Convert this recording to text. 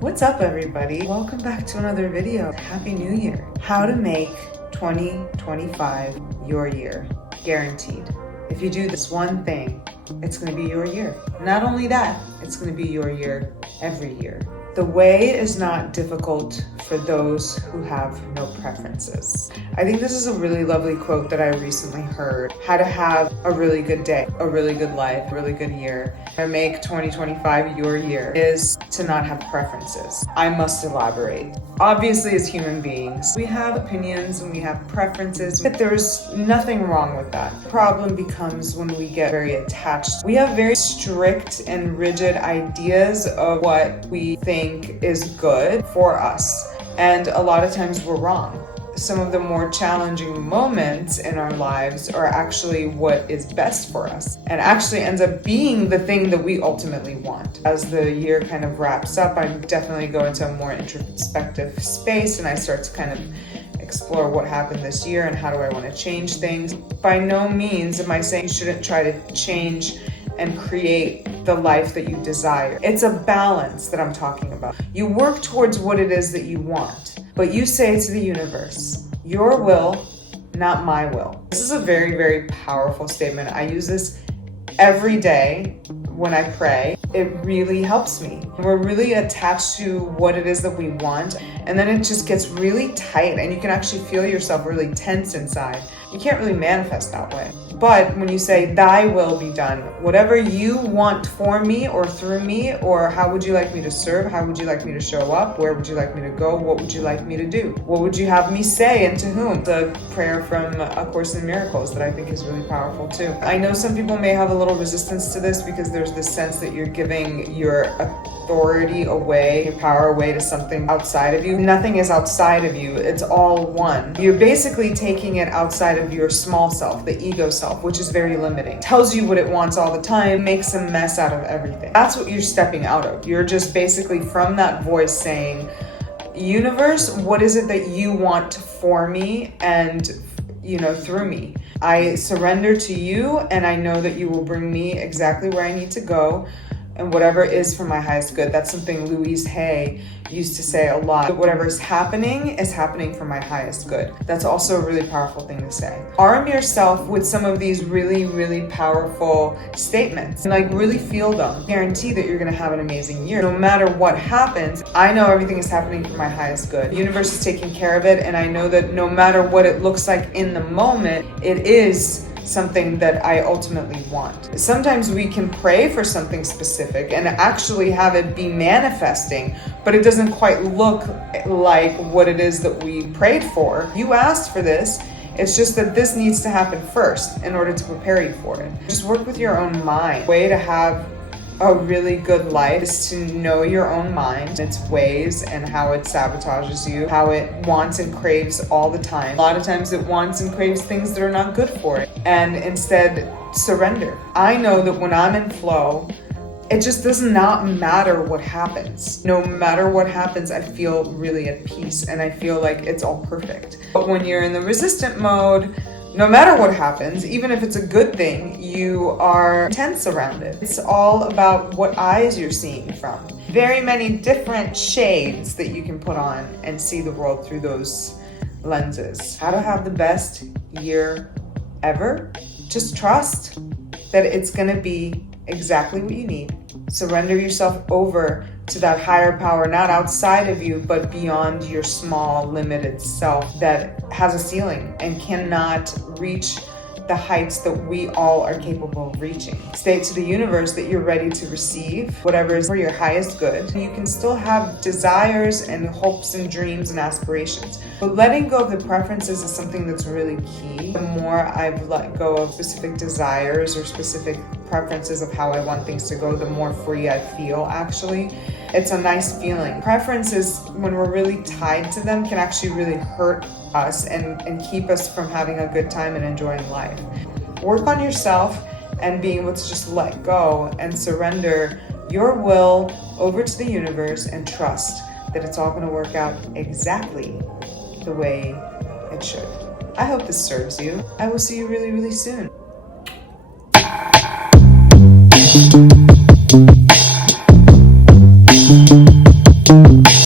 What's up, everybody? Welcome back to another video. Happy New Year. How to make 2025 your year. Guaranteed. If you do this one thing, it's going to be your year. Not only that, it's going to be your year every year. The way is not difficult for those who have no preferences. I think this is a really lovely quote that I recently heard. How to have a really good day, a really good life, a really good year. To make 2025 your year is to not have preferences. I must elaborate. Obviously, as human beings, we have opinions and we have preferences, but there's nothing wrong with that. The problem becomes when we get very attached. We have very strict and rigid ideas of what we think is good for us, and a lot of times we're wrong. Some of the more challenging moments in our lives are actually what is best for us and actually ends up being the thing that we ultimately want. As the year kind of wraps up, I definitely go into a more introspective space and I start to kind of explore what happened this year and how do I want to change things. By no means am I saying you shouldn't try to change and create the life that you desire. It's a balance that I'm talking about. You work towards what it is that you want, but you say to the universe, your will, not my will. This is a very, very powerful statement. I use this every day when I pray. It really helps me. We're really attached to what it is that we want, and then it just gets really tight and you can actually feel yourself really tense inside. You can't really manifest that way. But when you say, thy will be done, whatever you want for me or through me, or how would you like me to serve? How would you like me to show up? Where would you like me to go? What would you like me to do? What would you have me say and to whom? The prayer from A Course in Miracles that I think is really powerful too. I know some people may have a little resistance to this because there's this sense that you're giving your authority away, your power away to something outside of you. Nothing is outside of you. It's all one. You're basically taking it outside of your small self, the ego self, which is very limiting. Tells you what it wants all the time, makes a mess out of everything. That's what you're stepping out of. You're just basically from that voice saying, universe, what is it that you want for me and through me? I surrender to you and I know that you will bring me exactly where I need to go. And whatever is for my highest good. That's something Louise Hay used to say a lot. Whatever is happening for my highest good. That's also a really powerful thing to say. Arm yourself with some of these really, really powerful statements and really feel them. Guarantee that you're gonna have an amazing year. No matter what happens, I know everything is happening for my highest good. The universe is taking care of it, and I know that no matter what it looks like in the moment, it is something that I ultimately want. Sometimes we can pray for something specific and actually have it be manifesting, but it doesn't quite look like what it is that we prayed for. You asked for this. It's just that this needs to happen first in order to prepare you for it. Just work with your own mind. The way to have a really good life is to know your own mind, its ways, and how it sabotages you, how it wants and craves all the time. A lot of times it wants and craves things that are not good for it, and instead surrender. I know that when I'm in flow, it just does not matter what happens. No matter what happens, I feel really at peace and I feel like it's all perfect. But when you're in the resistant mode, no matter what happens, even if it's a good thing, you are tense around it. It's all about what eyes you're seeing from. Very many different shades that you can put on and see the world through those lenses. How to have the best year ever? Just trust that it's gonna be exactly what you need. Surrender yourself over to that higher power, not outside of you, but beyond your small, limited self that has a ceiling and cannot reach the heights that we all are capable of reaching. State to the universe that you're ready to receive whatever is for your highest good. You can still have desires and hopes and dreams and aspirations, but letting go of the preferences is something that's really key. The more I've let go of specific desires or specific preferences of how I want things to go, the more free I feel, actually. It's a nice feeling. Preferences, when we're really tied to them, can actually really hurt us and keep us from having a good time and enjoying life. Work on yourself and being able to just let go and surrender your will over to the universe and trust that it's all going to work out exactly the way it should. I hope this serves you. I will see you really, really soon.